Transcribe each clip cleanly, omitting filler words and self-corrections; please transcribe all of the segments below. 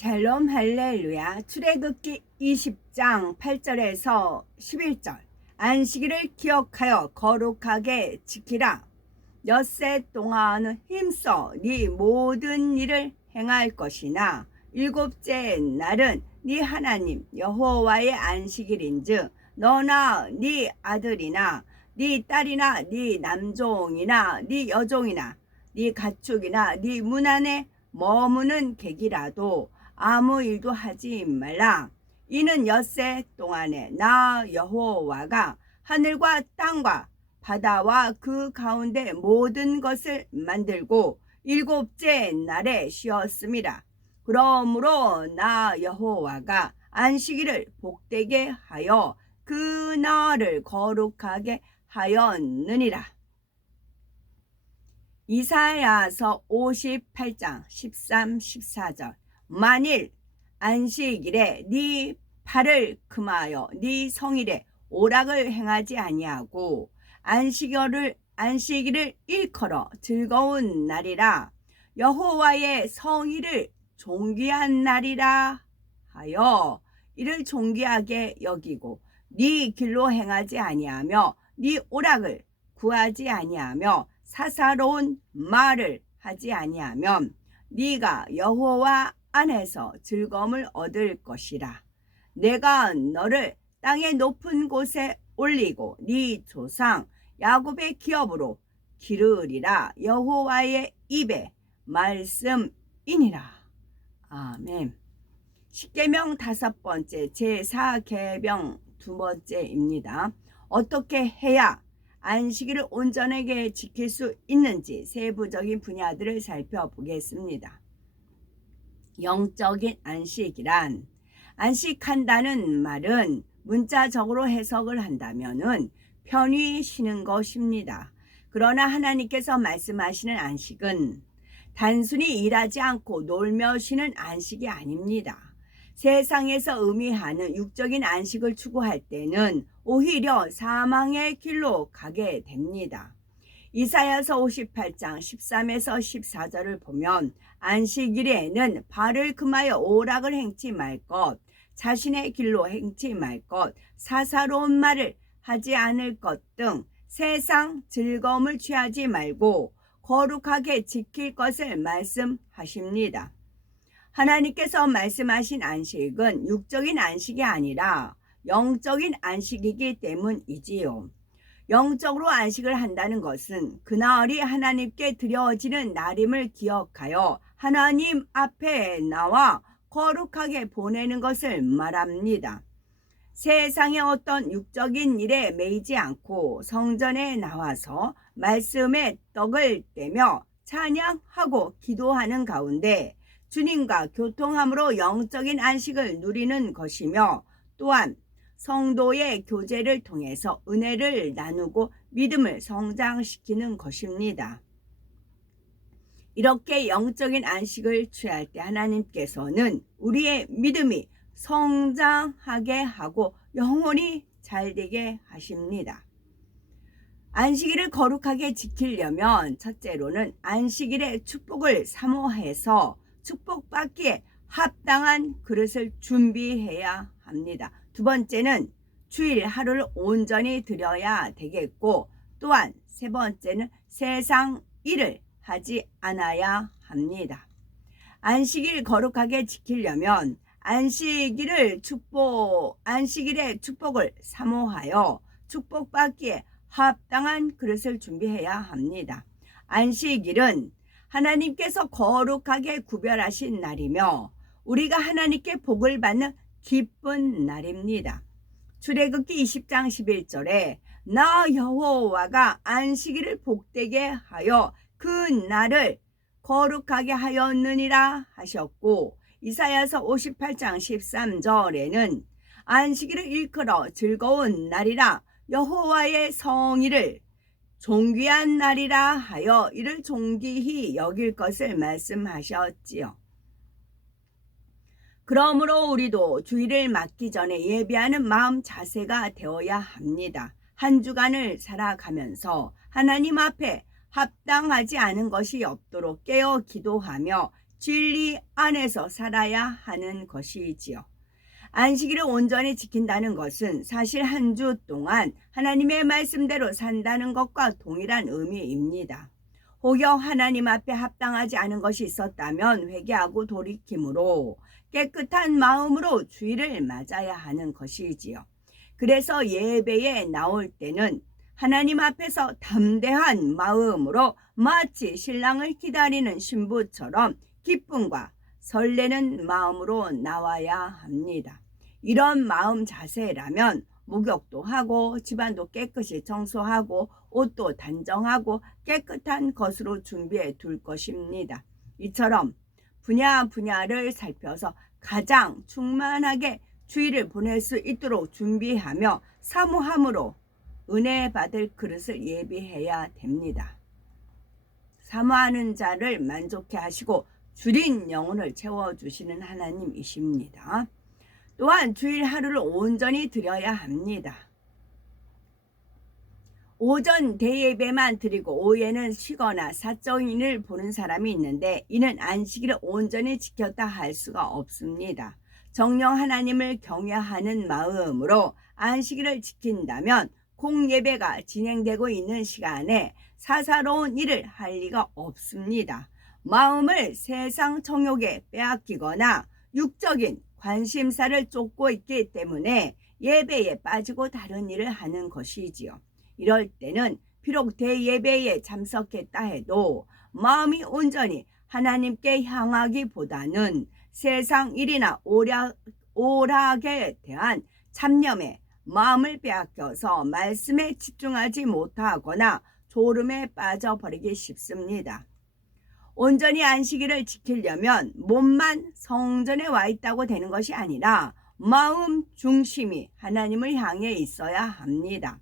샬롬 할렐루야. 출애굽기 20장 8절에서 11절. 안식일을 기억하여 거룩하게 지키라. 엿새 동안 힘써 네 모든 일을 행할 것이나 일곱째 날은 네 하나님 여호와의 안식일인즉 너나 네 아들이나 네 딸이나 네 남종이나 네 여종이나 네 가축이나 네 문 안에 머무는 객이라도 아무 일도 하지 말라. 이는 엿새 동안에 나 여호와가 하늘과 땅과 바다와 그 가운데 모든 것을 만들고 일곱째 날에 쉬었습니다. 그러므로 나 여호와가 안식일을 복되게 하여 그 날을 거룩하게 하였느니라. 이사야서 58장 13, 14절. 만일 안식일에 네 발을 금하여 네 성일에 오락을 행하지 아니하고 안식일을 일컬어 즐거운 날이라 여호와의 성일을 존귀한 날이라 하여 이를 존귀하게 여기고 네 길로 행하지 아니하며 네 오락을 구하지 아니하며 사사로운 말을 하지 아니하면 네가 여호와 안에서 즐거움을 얻을 것이라. 내가 너를 땅의 높은 곳에 올리고 네 조상 야곱의 기업으로 기르리라. 여호와의 입에 말씀이니라. 아멘. 십계명 5번째 제4계명 2번째입니다. 어떻게 해야 안식일을 온전하게 지킬 수 있는지 세부적인 분야들을 살펴보겠습니다. 영적인 안식이란, 안식한다는 말은 문자적으로 해석을 한다면은 편히 쉬는 것입니다. 그러나 하나님께서 말씀하시는 안식은 단순히 일하지 않고 놀며 쉬는 안식이 아닙니다. 세상에서 의미하는 육적인 안식을 추구할 때는 오히려 사망의 길로 가게 됩니다. 이사야서 58장 13에서 14절을 보면 안식일에는 발을 금하여 오락을 행치 말 것, 자신의 길로 행치 말 것, 사사로운 말을 하지 않을 것 등 세상 즐거움을 취하지 말고 거룩하게 지킬 것을 말씀하십니다. 하나님께서 말씀하신 안식은 육적인 안식이 아니라 영적인 안식이기 때문이지요. 영적으로 안식을 한다는 것은 그날이 하나님께 드려지는 날임을 기억하여 하나님 앞에 나와 거룩하게 보내는 것을 말합니다. 세상의 어떤 육적인 일에 매이지 않고 성전에 나와서 말씀의 떡을 떼며 찬양하고 기도하는 가운데 주님과 교통함으로 영적인 안식을 누리는 것이며 또한 성도의 교제를 통해서 은혜를 나누고 믿음을 성장시키는 것입니다. 이렇게 영적인 안식을 취할 때 하나님께서는 우리의 믿음이 성장하게 하고 영원히 잘되게 하십니다. 안식일을 거룩하게 지키려면 첫째로는 안식일의 축복을 사모해서 축복받기에 합당한 그릇을 준비해야 합니다. 두 번째는 주일 하루를 온전히 드려야 되겠고 또한 세 번째는 세상 일을 하지 않아야 합니다. 안식일 거룩하게 지키려면 안식일의 축복을 사모하여 축복받기에 합당한 그릇을 준비해야 합니다. 안식일은 하나님께서 거룩하게 구별하신 날이며 우리가 하나님께 복을 받는 기쁜 날입니다. 출애굽기 20장 11절에 나 여호와가 안식일을 복되게 하여 그 날을 거룩하게 하였느니라 하셨고 이사야서 58장 13절에는 안식일을 일컬어 즐거운 날이라 여호와의 성일을 존귀한 날이라 하여 이를 존귀히 여길 것을 말씀하셨지요. 그러므로 우리도 주일을 맞기 전에 예배하는 마음 자세가 되어야 합니다. 한 주간을 살아가면서 하나님 앞에 합당하지 않은 것이 없도록 깨어 기도하며 진리 안에서 살아야 하는 것이지요. 안식일을 온전히 지킨다는 것은 사실 한 주 동안 하나님의 말씀대로 산다는 것과 동일한 의미입니다. 혹여 하나님 앞에 합당하지 않은 것이 있었다면 회개하고 돌이킴으로 깨끗한 마음으로 주일을 맞아야 하는 것이지요. 그래서 예배에 나올 때는 하나님 앞에서 담대한 마음으로 마치 신랑을 기다리는 신부처럼 기쁨과 설레는 마음으로 나와야 합니다. 이런 마음 자세라면 목욕도 하고 집안도 깨끗이 청소하고 옷도 단정하고 깨끗한 것으로 준비해 둘 것입니다. 이처럼 분야를 살펴서 가장 충만하게 주일을 보낼 수 있도록 준비하며 사모함으로 은혜 받을 그릇을 예비해야 됩니다. 사모하는 자를 만족해 하시고 줄인 영혼을 채워주시는 하나님이십니다. 또한 주일 하루를 온전히 드려야 합니다. 오전 대예배만 드리고 오후에는 쉬거나 사적인을 보는 사람이 있는데 이는 안식일을 온전히 지켰다 할 수가 없습니다. 정령 하나님을 경외하는 마음으로 안식일을 지킨다면 공예배가 진행되고 있는 시간에 사사로운 일을 할 리가 없습니다. 마음을 세상 정욕에 빼앗기거나 육적인 관심사를 쫓고 있기 때문에 예배에 빠지고 다른 일을 하는 것이지요. 이럴 때는 비록 대예배에 참석했다 해도 마음이 온전히 하나님께 향하기보다는 세상 일이나 오락에 대한 잡념에 마음을 빼앗겨서 말씀에 집중하지 못하거나 졸음에 빠져버리기 쉽습니다. 온전히 안식일을 지키려면 몸만 성전에 와 있다고 되는 것이 아니라 마음 중심이 하나님을 향해 있어야 합니다.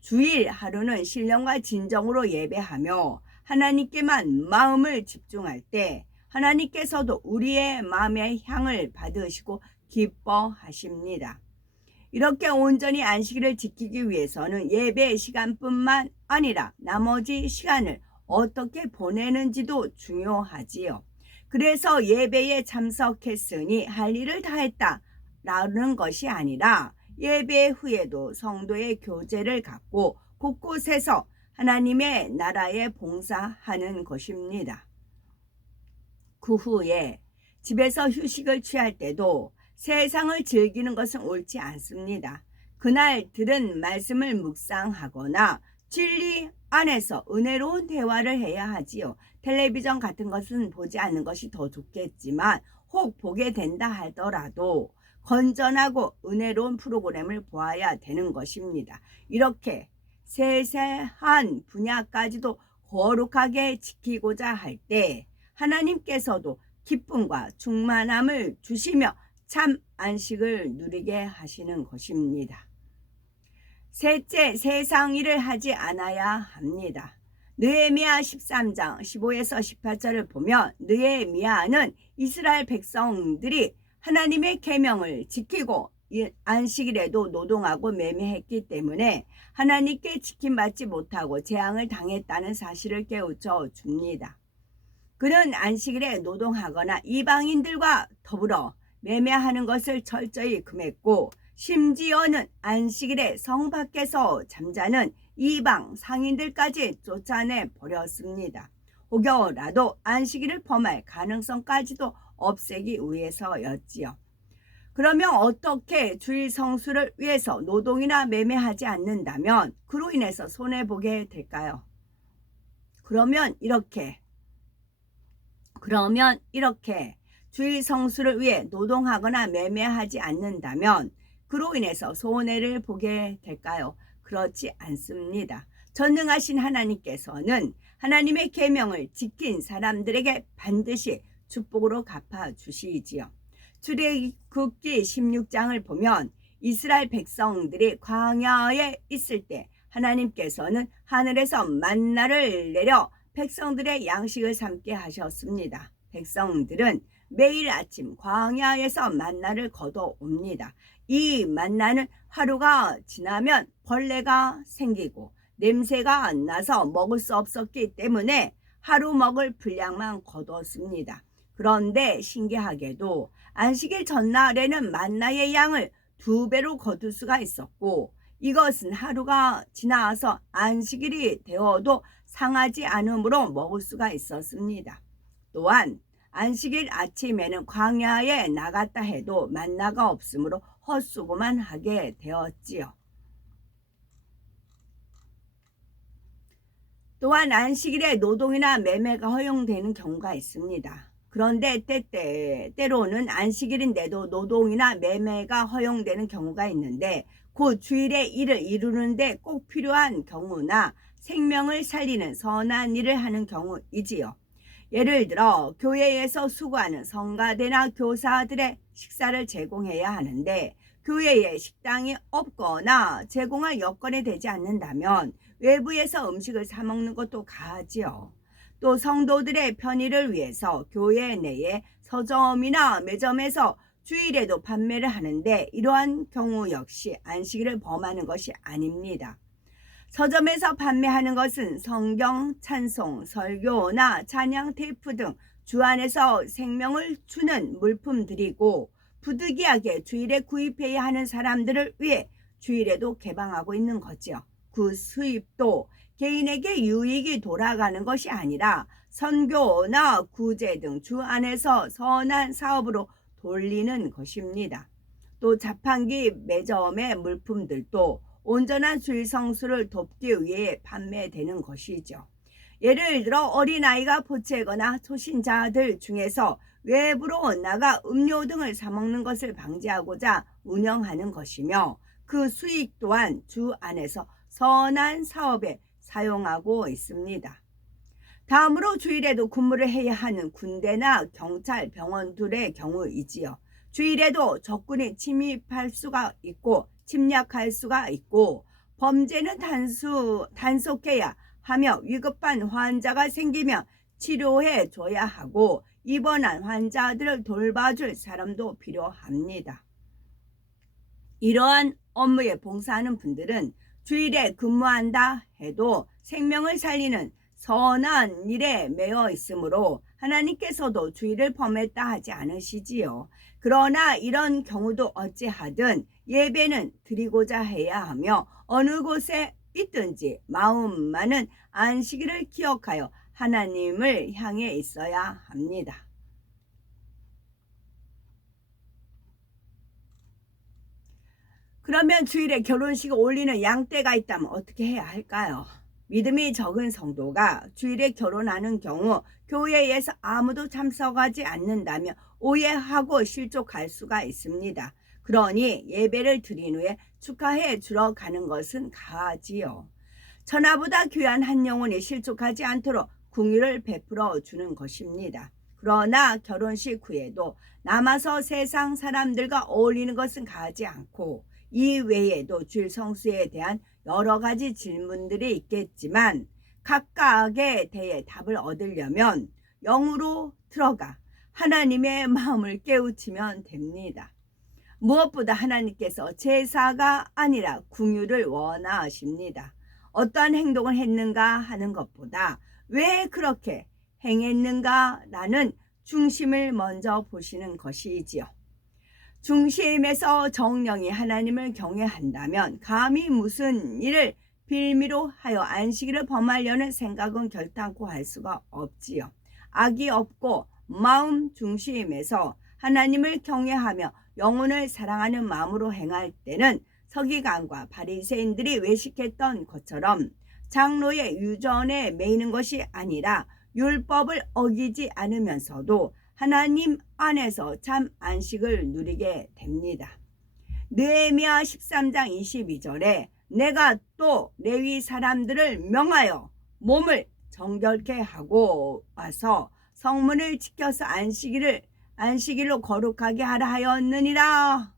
주일 하루는 신령과 진정으로 예배하며 하나님께만 마음을 집중할 때 하나님께서도 우리의 마음의 향을 받으시고 기뻐하십니다. 이렇게 온전히 안식일을 지키기 위해서는 예배 시간뿐만 아니라 나머지 시간을 어떻게 보내는지도 중요하지요. 그래서 예배에 참석했으니 할 일을 다 했다라는 것이 아니라 예배 후에도 성도의 교제를 갖고 곳곳에서 하나님의 나라에 봉사하는 것입니다. 그 후에 집에서 휴식을 취할 때도 세상을 즐기는 것은 옳지 않습니다. 그날 들은 말씀을 묵상하거나 진리 안에서 은혜로운 대화를 해야 하지요. 텔레비전 같은 것은 보지 않는 것이 더 좋겠지만 혹 보게 된다 하더라도 건전하고 은혜로운 프로그램을 보아야 되는 것입니다. 이렇게 세세한 분야까지도 거룩하게 지키고자 할 때 하나님께서도 기쁨과 충만함을 주시며 참 안식을 누리게 하시는 것입니다. 셋째, 세상 일을 하지 않아야 합니다. 느헤미야 13장 15에서 18절을 보면 느헤미야는 이스라엘 백성들이 하나님의 계명을 지키고 안식일에도 노동하고 매매했기 때문에 하나님께 지킴받지 못하고 재앙을 당했다는 사실을 깨우쳐 줍니다. 그는 안식일에 노동하거나 이방인들과 더불어 매매하는 것을 철저히 금했고 심지어는 안식일에 성 밖에서 잠자는 이방 상인들까지 쫓아내 버렸습니다. 혹여라도 안식일을 범할 가능성까지도 없애기 위해서였지요. 그러면 어떻게 주일 성수를 위해서 노동이나 매매하지 않는다면 그로 인해서 손해보게 될까요? 그러면 이렇게 주일 성수를 위해 노동하거나 매매하지 않는다면 그로 인해서 손해를 보게 될까요? 그렇지 않습니다. 전능하신 하나님께서는 하나님의 계명을 지킨 사람들에게 반드시 축복으로 갚아주시지요. 출애굽기 16장을 보면 이스라엘 백성들이 광야에 있을 때 하나님께서는 하늘에서 만나를 내려 백성들의 양식을 삼게 하셨습니다. 백성들은 매일 아침 광야에서 만나를 걷어옵니다. 이 만나는 하루가 지나면 벌레가 생기고 냄새가 나서 먹을 수 없었기 때문에 하루 먹을 분량만 거뒀습니다. 그런데 신기하게도 안식일 전날에는 만나의 양을 2배로 거둘 수가 있었고, 이것은 하루가 지나서 안식일이 되어도 상하지 않으므로 먹을 수가 있었습니다. 또한 안식일 아침에는 광야에 나갔다 해도 만나가 없으므로 헛수고만 하게 되었지요. 또한 안식일에 노동이나 매매가 허용되는 경우가 있습니다. 그런데 때로는 안식일인데도 노동이나 매매가 허용되는 경우가 있는데, 곧 주일의 일을 이루는데 꼭 필요한 경우나 생명을 살리는 선한 일을 하는 경우이지요. 예를 들어 교회에서 수고하는 성가대나 교사들의 식사를 제공해야 하는데, 교회에 식당이 없거나 제공할 여건이 되지 않는다면 외부에서 음식을 사 먹는 것도 가하지요. 또 성도들의 편의를 위해서 교회 내에 서점이나 매점에서 주일에도 판매를 하는데, 이러한 경우 역시 안식일을 범하는 것이 아닙니다. 서점에서 판매하는 것은 성경, 찬송, 설교나 찬양 테이프 등 주 안에서 생명을 주는 물품들이고, 부득이하게 주일에 구입해야 하는 사람들을 위해 주일에도 개방하고 있는 거지요. 그 수입도 개인에게 유익이 돌아가는 것이 아니라 선교나 구제 등 주 안에서 선한 사업으로 돌리는 것입니다. 또 자판기 매점의 물품들도 온전한 주일 성수를 돕기 위해 판매되는 것이죠. 예를 들어 어린아이가 보채거나 초신자들 중에서 외부로 나가 음료 등을 사 먹는 것을 방지하고자 운영하는 것이며, 그 수익 또한 주 안에서 선한 사업에 사용하고 있습니다. 다음으로 주일에도 근무를 해야 하는 군대나 경찰, 병원들의 경우이지요. 주일에도 적군이 침입할 수가 있고 침략할 수가 있고, 범죄는 단속해야 하며, 위급한 환자가 생기면 치료해 줘야 하고, 입원한 환자들을 돌봐줄 사람도 필요합니다. 이러한 업무에 봉사하는 분들은 주일에 근무한다 해도 생명을 살리는 선한 일에 매여 있으므로 하나님께서도 주일을 범했다 하지 않으시지요. 그러나 이런 경우도 어찌하든 예배는 드리고자 해야 하며, 어느 곳에 있든지 마음만은 안식일을 기억하여 하나님을 향해 있어야 합니다. 그러면 주일에 결혼식을 올리는 양떼가 있다면 어떻게 해야 할까요? 믿음이 적은 성도가 주일에 결혼하는 경우 교회에서 아무도 참석하지 않는다면 오해하고 실족할 수가 있습니다. 그러니 예배를 드린 후에 축하해 주러 가는 것은 가하지요. 천하보다 귀한 한 영혼이 실족하지 않도록 궁유를 베풀어 주는 것입니다. 그러나 결혼식 후에도 남아서 세상 사람들과 어울리는 것은 가하지 않고, 이 외에도 주일 성수에 대한 여러 가지 질문들이 있겠지만 각각에 대해 답을 얻으려면 영으로 들어가 하나님의 마음을 깨우치면 됩니다. 무엇보다 하나님께서 제사가 아니라 궁유를 원하십니다. 어떠한 행동을 했는가 하는 것보다 왜 그렇게 행했는가라는 중심을 먼저 보시는 것이지요. 중심에서 정령이 하나님을 경외한다면 감히 무슨 일을 빌미로 하여 안식일을 범하려는 생각은 결단코 할 수가 없지요. 악이 없고 마음 중심에서 하나님을 경외하며 영혼을 사랑하는 마음으로 행할 때는 서기관과 바리새인들이 외식했던 것처럼 장로의 유전에 매이는 것이 아니라 율법을 어기지 않으면서도 하나님 안에서 참 안식을 누리게 됩니다. 느헤미야 13장 22절에 내가 또 레위 사람들을 명하여 몸을 정결케 하고 와서 성문을 지켜서 안식일로 거룩하게 하라 하였느니라.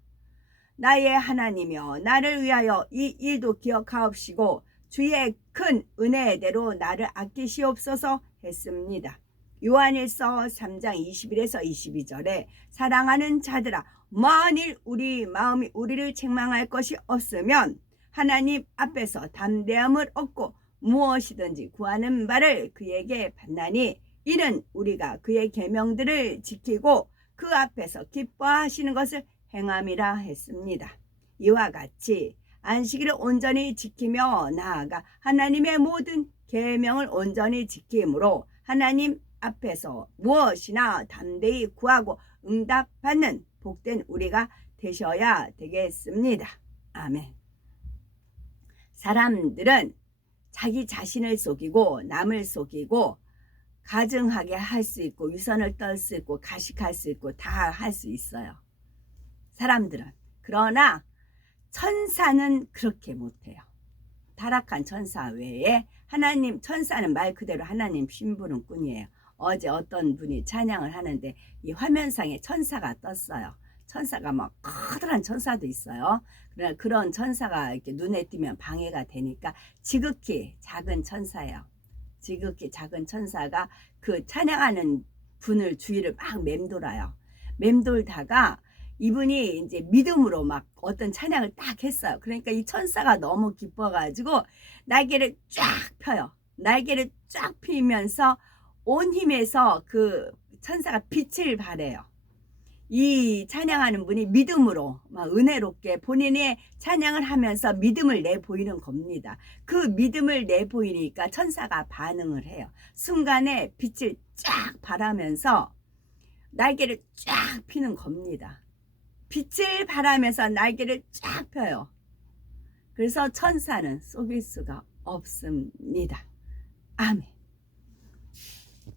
나의 하나님이여, 나를 위하여 이 일도 기억하옵시고 주의 큰 은혜대로 나를 아끼시옵소서 했습니다. 요한일서 3장 21에서 22절에 사랑하는 자들아, 만일 우리 마음이 우리를 책망할 것이 없으면 하나님 앞에서 담대함을 얻고 무엇이든지 구하는 바를 그에게 받나니 이는 우리가 그의 계명들을 지키고 그 앞에서 기뻐하시는 것을 행함이라 했습니다. 이와 같이 안식일을 온전히 지키며 나아가 하나님의 모든 계명을 온전히 지킴으로 하나님 앞에서 무엇이나 담대히 구하고 응답받는 복된 우리가 되셔야 되겠습니다. 아멘. 사람들은 자기 자신을 속이고 남을 속이고 가증하게 할 수 있고 위선을 떨 수 있고 가식할 수 있고 다 할 수 있어요. 사람들은. 그러나 천사는 그렇게 못해요. 타락한 천사 외에 하나님, 천사는 말 그대로 하나님 심부름꾼이에요. 어제 어떤 분이 찬양을 하는데 이 화면상에 천사가 떴어요. 천사가 막 커다란 천사도 있어요. 그러나 그런 천사가 이렇게 눈에 띄면 방해가 되니까 지극히 작은 천사예요. 지극히 작은 천사가 그 찬양하는 분을 주위를 막 맴돌아요. 맴돌다가 이분이 이제 믿음으로 막 어떤 찬양을 딱 했어요. 그러니까 이 천사가 너무 기뻐가지고 날개를 쫙 펴요. 날개를 쫙 피면서 온 힘에서 그 천사가 빛을 발해요. 이 찬양하는 분이 믿음으로 막 은혜롭게 본인의 찬양을 하면서 믿음을 내보이는 겁니다. 그 믿음을 내보이니까 천사가 반응을 해요. 순간에 빛을 쫙 발하면서 날개를 쫙 피는 겁니다. 빛을 발하면서 날개를 쫙 펴요. 그래서 천사는 속일 수가 없습니다. 아멘.